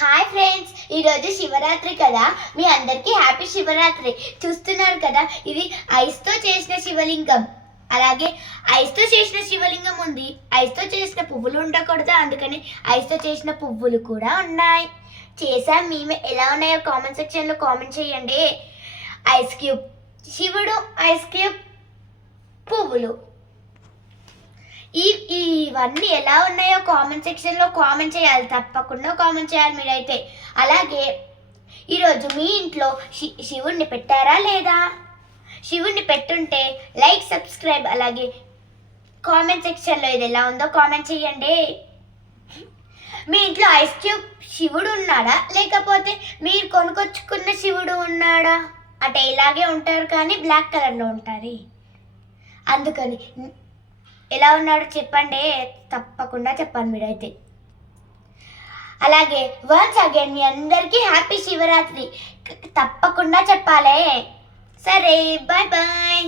Hi friends, ఈరోజు శివరాత్రి కదా. మీ అందరికీ హ్యాపీ శివరాత్రి. చూస్తున్నారు కదా, ఇది ఐస్తో చేసిన శివలింగం. అలాగే ఐస్తో చేసిన శివలింగం ఉంది. ఐస్తో చేసిన పువ్వులు ఉండకూడదు, అందుకని ఐస్తో చేసిన పువ్వులు కూడా ఉన్నాయి. చేసాం మేము. ఎలా ఉన్నాయో కామెంట్ సెక్షన్లో కామెంట్ చేయండి. ఐస్ క్యూబ్ శివుడు, ఐస్ క్యూబ్ పువ్వులు. ఇవన్నీ ఎలా ఉన్నాయో కామెంట్ సెక్షన్లో కామెంట్ చేయాలి. తప్పకుండా కామెంట్ చేయాలి మీరైతే. అలాగే ఈరోజు మీ ఇంట్లో శివుణ్ణి పెట్టారా లేదా? శివుణ్ణి పెట్టుంటే లైక్, సబ్స్క్రైబ్, అలాగే కామెంట్ సెక్షన్లో ఇది ఎలా ఉందో కామెంట్ చేయండి. మీ ఇంట్లో ఐస్ క్యూబ్ శివుడు ఉన్నాడా, లేకపోతే మీరు కొనుకొచ్చుకున్న శివుడు ఉన్నాడా? అంటే ఇలాగే ఉంటారు కానీ బ్లాక్ కలర్లో ఉంటారు. అందుకని ఎలా ఉన్నాడో చెప్పండి. తప్పకుండా చెప్పండి మీరైతే. అలాగే వన్స్ అగైన్ మీ అందరికీ హ్యాపీ శివరాత్రి తప్పకుండా చెప్పాలి. సరే, బాయ్ బాయ్.